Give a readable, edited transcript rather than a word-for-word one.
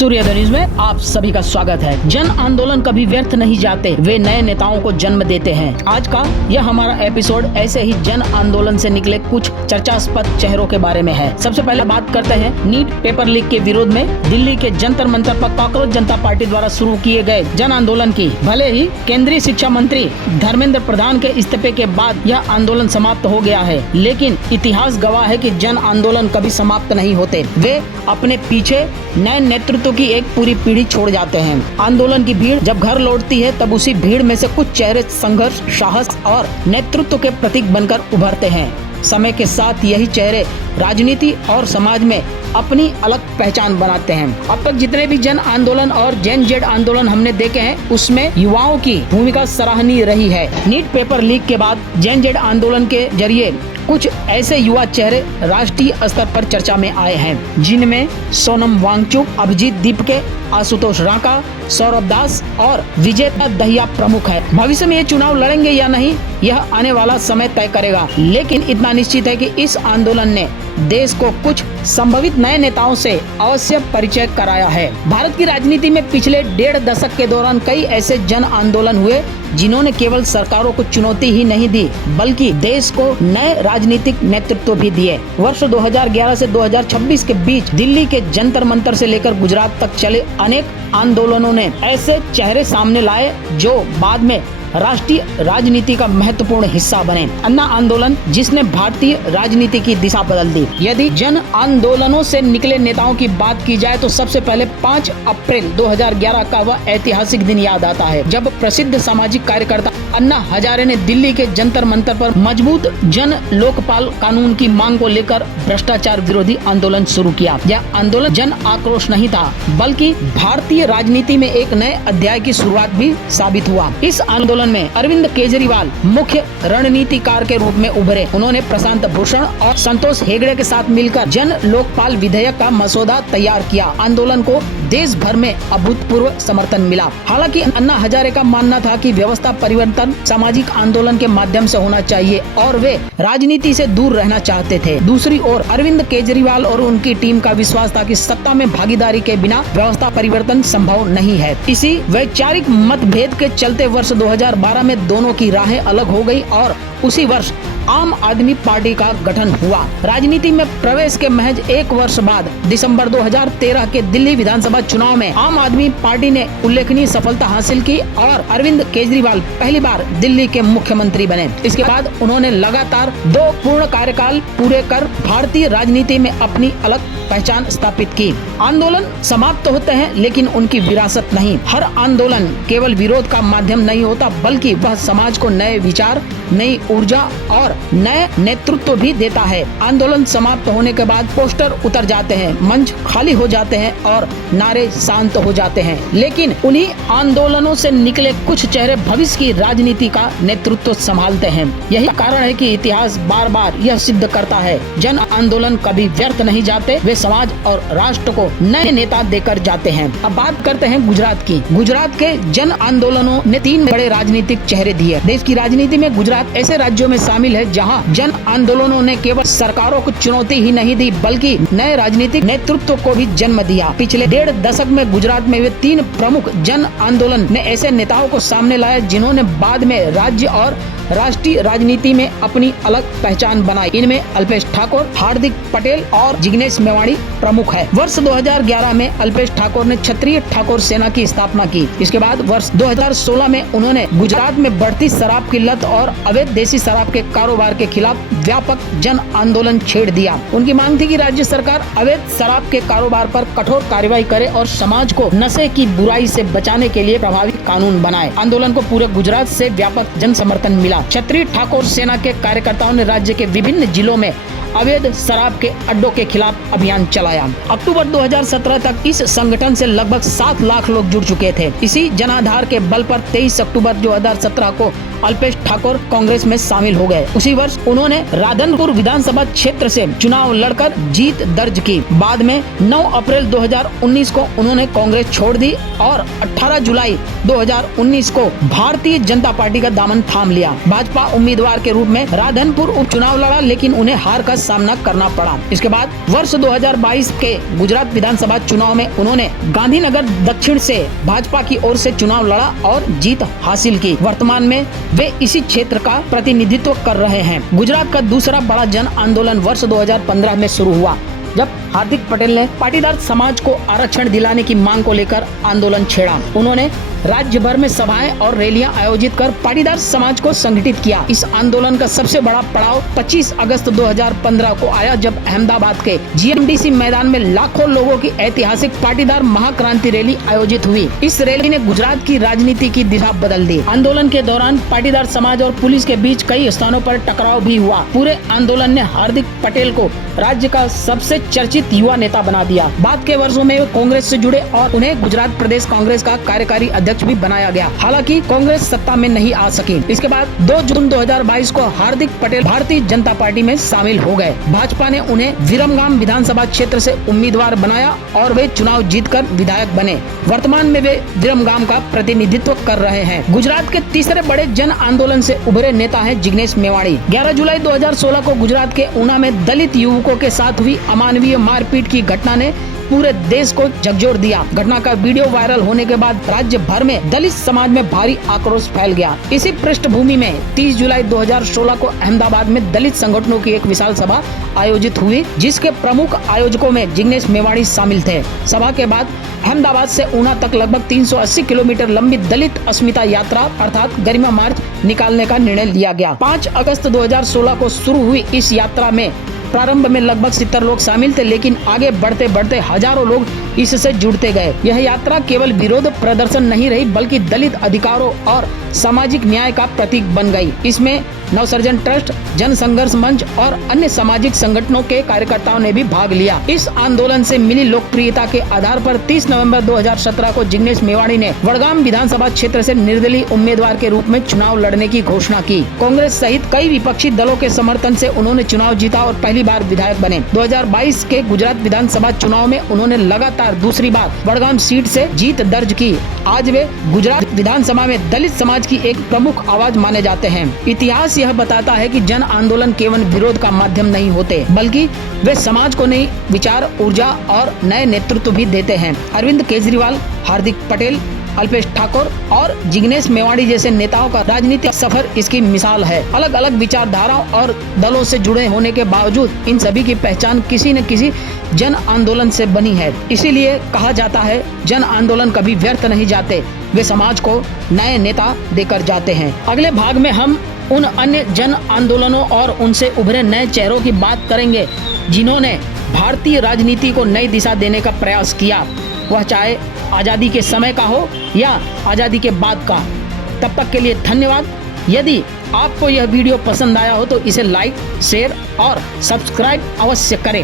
सूर्योदय न्यूज में आप सभी का स्वागत है। जन आंदोलन कभी व्यर्थ नहीं जाते, वे नए नेताओं को जन्म देते हैं। आज का यह हमारा एपिसोड ऐसे ही जन आंदोलन से निकले कुछ चर्चास्पद चेहरों के बारे में है। सबसे पहले बात करते हैं नीट पेपर लीक के विरोध में दिल्ली के जंतर मंतर पर कॉकरोच जनता पार्टी द्वारा शुरू किए गए जन आंदोलन की। भले ही केंद्रीय शिक्षा मंत्री धर्मेंद्र प्रधान के इस्तीफे के बाद यह आंदोलन समाप्त हो गया है, लेकिन इतिहास गवाह है कि जन आंदोलन कभी समाप्त नहीं होते। वे अपने पीछे नए नेतृत्व की एक पूरी पीढ़ी छोड़ जाते हैं। आंदोलन की भीड़ जब घर लौटती है तब उसी भीड़ में से कुछ चेहरे संघर्ष, साहस और नेतृत्व के प्रतीक बनकर उभरते हैं। समय के साथ यही चेहरे राजनीति और समाज में अपनी अलग पहचान बनाते हैं। अब तक जितने भी जन आंदोलन और जेन जेड आंदोलन हमने देखे हैं, उसमें युवाओं की भूमिका सराहनीय रही है। नीट पेपर लीक के बाद जेन जेड आंदोलन के जरिए कुछ ऐसे युवा चेहरे राष्ट्रीय स्तर पर चर्चा में आए हैं, जिनमें सोनम वांगचुक, अभिजीत दीपके, आशुतोष रांका, सौरभ दास और विजय दहिया प्रमुख है। भविष्य में ये चुनाव लड़ेंगे या नहीं, यह आने वाला समय तय करेगा, लेकिन इतना निश्चित है कि इस आंदोलन ने देश को कुछ संभावित नए नेताओं से अवश्य परिचय कराया है। भारत की राजनीति में पिछले 1.5 दशक के दौरान कई ऐसे जन आंदोलन हुए जिन्होंने केवल सरकारों को चुनौती ही नहीं दी, बल्कि देश को नए राजनीतिक नेतृत्व भी दिए। वर्ष 2011 से 2026 के बीच दिल्ली के जंतर मंतर से लेकर गुजरात तक चले अनेक आंदोलनों ने ऐसे चेहरे सामने लाए जो बाद में राष्ट्रीय राजनीति का महत्वपूर्ण हिस्सा बने। अन्ना आंदोलन, जिसने भारतीय राजनीति की दिशा बदल दी। यदि जन आंदोलनों से निकले नेताओं की बात की जाए तो सबसे पहले 5 अप्रैल 2011 का वह ऐतिहासिक दिन याद आता है, जब प्रसिद्ध सामाजिक कार्यकर्ता अन्ना हजारे ने दिल्ली के जंतर मंतर पर मजबूत जन लोकपाल कानून की मांग को लेकर भ्रष्टाचार विरोधी आंदोलन शुरू किया। यह आंदोलन जन आक्रोश नहीं था, बल्कि भारतीय राजनीति में एक नए अध्याय की शुरुआत भी साबित हुआ। इस आंदोलन में अरविंद केजरीवाल मुख्य रणनीतिकार के रूप में उभरे। उन्होंने प्रशांत भूषण और संतोष हेगड़े के साथ मिलकर जन लोकपाल विधेयक का मसौदा तैयार किया। आंदोलन को देश भर में अभूतपूर्व समर्थन मिला। हालांकि अन्ना हजारे का मानना था कि व्यवस्था परिवर्तन सामाजिक आंदोलन के माध्यम से होना चाहिए और वे राजनीति से दूर रहना चाहते थे। दूसरी ओर अरविंद केजरीवाल और उनकी टीम का विश्वास था कि सत्ता में भागीदारी के बिना व्यवस्था परिवर्तन संभव नहीं है। इसी वैचारिक मतभेद के चलते वर्ष 2012 में दोनों की राहें अलग हो गई और उसी वर्ष आम आदमी पार्टी का गठन हुआ। राजनीति में प्रवेश के महज 1 वर्ष बाद दिसंबर 2013 के दिल्ली विधानसभा चुनाव में आम आदमी पार्टी ने उल्लेखनीय सफलता हासिल की और अरविंद केजरीवाल पहली बार दिल्ली के मुख्यमंत्री बने। इसके बाद उन्होंने लगातार 2 पूर्ण कार्यकाल पूरे कर भारतीय राजनीति में अपनी अलग पहचान स्थापित की। आंदोलन समाप्त होते हैं, लेकिन उनकी विरासत नहीं। हर आंदोलन केवल विरोध का माध्यम नहीं होता, बल्कि वह समाज को नए विचार, नई ऊर्जा और नए नेतृत्व भी देता है। आंदोलन समाप्त होने के बाद पोस्टर उतर जाते हैं, मंच खाली हो जाते हैं और नारे शांत हो जाते हैं, लेकिन उन्हीं आंदोलनों से निकले कुछ चेहरे भविष्य की राजनीति का नेतृत्व संभालते हैं। यही कारण है कि इतिहास बार बार यह सिद्ध करता है, जन आंदोलन कभी व्यर्थ नहीं जाते, वे समाज और राष्ट्र को नए नेता देकर जाते हैं। अब बात करते हैं गुजरात की। गुजरात के जन आंदोलनों ने 3 बड़े राजनीतिक चेहरे दिए। देश की राजनीति में गुजरात ऐसे राज्यों में शामिल है जहां जन आंदोलनों ने केवल सरकारों को चुनौती ही नहीं दी, बल्कि नए राजनीतिक नेतृत्व को भी जन्म दिया। पिछले 1.5 दशक में गुजरात में वे 3 प्रमुख जन आंदोलन ने ऐसे नेताओं को सामने लाया जिन्होंने बाद में राज्य और राष्ट्रीय राजनीति में अपनी अलग पहचान बनाई। इनमें अल्पेश ठाकोर, हार्दिक पटेल और जिग्नेश मेवाड़ी प्रमुख है। वर्ष 2011 में अल्पेश ठाकोर ने क्षत्रिय ठाकुर सेना की स्थापना की। इसके बाद वर्ष 2016 में उन्होंने गुजरात में बढ़ती शराब की लत और अवैध देसी शराब के कारोबार के खिलाफ व्यापक जन आंदोलन छेड़ दिया। उनकी मांग थी कि राज्य सरकार अवैध शराब के कारोबार पर कठोर कार्रवाई करे और समाज को नशे की बुराई से बचाने के लिए प्रभावी कानून बनाए। आंदोलन को पूरे गुजरात से व्यापक जन समर्थन मिला। क्षत्रिय ठाकुर सेना के कार्यकर्ताओं ने राज्य के विभिन्न जिलों में अवैध शराब के अड्डों के खिलाफ अभियान चलाया। अक्टूबर 2017 तक इस संगठन से लगभग 7 लाख लोग जुड़ चुके थे। इसी जनाधार के बल पर 23 अक्टूबर 2017 को अल्पेश ठाकोर कांग्रेस में शामिल हो गए। उसी वर्ष उन्होंने राधनपुर विधानसभा क्षेत्र से चुनाव लड़कर जीत दर्ज की। बाद में 9 अप्रैल 2019 को उन्होंने कांग्रेस छोड़ दी और 18 जुलाई 2019 को भारतीय जनता पार्टी का दामन थाम लिया। भाजपा उम्मीदवार के रूप में राधनपुर उपचुनाव लड़ा, लेकिन उन्हें हार का सामना करना पड़ा। इसके बाद वर्ष 2022 के गुजरात विधानसभा चुनाव में उन्होंने गांधीनगर दक्षिण से भाजपा की ओर से चुनाव लड़ा और जीत हासिल की। वर्तमान में वे इसी क्षेत्र का प्रतिनिधित्व कर रहे हैं। गुजरात का दूसरा बड़ा जन आंदोलन वर्ष 2015 में शुरू हुआ, जब हार्दिक पटेल ने पाटीदार समाज को आरक्षण दिलाने की मांग को लेकर आंदोलन छेड़ा। उन्होंने राज्य भर में सभाएं और रैलियां आयोजित कर पाटीदार समाज को संगठित किया। इस आंदोलन का सबसे बड़ा पड़ाव 25 अगस्त 2015 को आया, जब अहमदाबाद के GMDC मैदान में लाखों लोगों की ऐतिहासिक पाटीदार महाक्रांति रैली आयोजित हुई। इस रैली ने गुजरात की राजनीति की दिशा बदल दी। आंदोलन के दौरान पाटीदार समाज और पुलिस के बीच कई स्थानों पर टकराव भी हुआ। पूरे आंदोलन ने हार्दिक पटेल को राज्य का सबसे चर्चित युवा नेता बना दिया। बाद के वर्षों में वे कांग्रेस से जुड़े और उन्हें गुजरात प्रदेश कांग्रेस का कार्यकारी अध्यक्ष भी बनाया गया। हालांकि कांग्रेस सत्ता में नहीं आ सकी। इसके बाद 2 जून 2022 को हार्दिक पटेल भारतीय जनता पार्टी में शामिल हो गए। भाजपा ने उन्हें विरमगाम विधानसभा क्षेत्र से उम्मीदवार बनाया और वे चुनाव जीतकर विधायक बने। वर्तमान में वे विरमगाम का प्रतिनिधित्व कर रहे हैं। गुजरात के तीसरे बड़े जन आंदोलन से उभरे नेता हैं जिग्नेश मेवाड़ी। 11 जुलाई 2016 को गुजरात के ऊना में दलित युवकों के साथ हुई अमानवीय मारपीट की घटना ने पूरे देश को झकझोर दिया। घटना का वीडियो वायरल होने के बाद राज्य भर में दलित समाज में भारी आक्रोश फैल गया। इसी पृष्ठभूमि में 30 जुलाई 2016 को अहमदाबाद में दलित संगठनों की एक विशाल सभा आयोजित हुई, जिसके प्रमुख आयोजकों में जिग्नेश मेवाड़ी शामिल थे। सभा के बाद अहमदाबाद से ऊना तक लगभग 380 किलोमीटर लंबी दलित अस्मिता यात्रा अर्थात गरिमा मार्च निकालने का निर्णय लिया गया। 5 अगस्त 2016 को शुरू हुई इस यात्रा में प्रारंभ में लगभग 70 लोग शामिल थे, लेकिन आगे बढ़ते बढ़ते हजारों लोग इससे जुड़ते गए। यह यात्रा केवल विरोध प्रदर्शन नहीं रही, बल्कि दलित अधिकारों और सामाजिक न्याय का प्रतीक बन गई। इसमें नवसर्जन ट्रस्ट, जन संघर्ष मंच और अन्य सामाजिक संगठनों के कार्यकर्ताओं ने भी भाग लिया। इस आंदोलन से मिली लोकप्रियता के आधार पर 30 नवंबर 2017 को जिग्नेश मेवाड़ी ने वडगाम विधानसभा क्षेत्र से निर्दलीय उम्मीदवार के रूप में चुनाव लड़ने की घोषणा की। कांग्रेस सहित कई विपक्षी दलों के समर्थन से उन्होंने चुनाव जीता और पहली बार विधायक बने। 2022 के गुजरात विधानसभा चुनाव में उन्होंने लगातार दूसरी बार वडगाम सीट से जीत दर्ज की। आज वे गुजरात विधानसभा में दलित समाज की एक प्रमुख आवाज माने जाते हैं। इतिहास यह बताता है कि जन आंदोलन केवल विरोध का माध्यम नहीं होते, बल्कि वे समाज को नई विचार, ऊर्जा और नए नेतृत्व भी देते हैं। अरविंद केजरीवाल, हार्दिक पटेल, अल्पेश ठाकुर और जिग्नेश मेवाड़ी जैसे नेताओं का राजनीतिक सफर इसकी मिसाल है। अलग अलग विचारधाराओं और दलों से जुड़े होने के बावजूद इन सभी की पहचान किसी न किसी जन आंदोलन से बनी है। इसीलिए कहा जाता है, जन आंदोलन कभी व्यर्थ नहीं जाते, वे समाज को नए नेता देकर जाते हैं। अगले भाग में हम उन अन्य जन आंदोलनों और उनसे उभरे नए चेहरों की बात करेंगे, जिन्होंने भारतीय राजनीति को नई दिशा देने का प्रयास किया, वह चाहे आज़ादी के समय का हो या आज़ादी के बाद का। तब तक के लिए धन्यवाद। यदि आपको यह वीडियो पसंद आया हो तो इसे लाइक, शेयर और सब्सक्राइब अवश्य करें।